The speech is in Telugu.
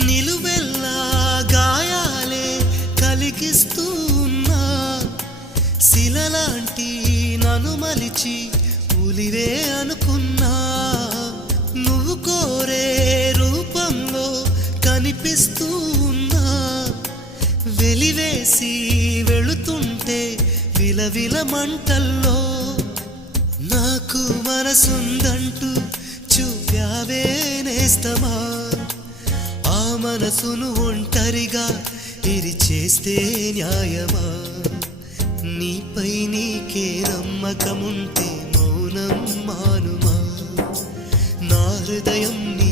నిలువెల్లా గాయాలే కలిగిస్తూ ఉన్నా శిలలాంటి నన్ను మలిచి ఉలివే అనుకున్నా నువ్వు కోరే రూపంలో కనిపిస్తూ ఉన్నా వెలివేసి వెళుతుంటే విలవిల మంటల్లో నాకు మనసుందంటూ చూపావే నేస్తమా ఆ మనసును ఒంటరిగా ఇరిచేస్తే న్యాయమా నీపై నీకే నమ్మకముంటే మౌనం మానుమా నా హృదయం నీ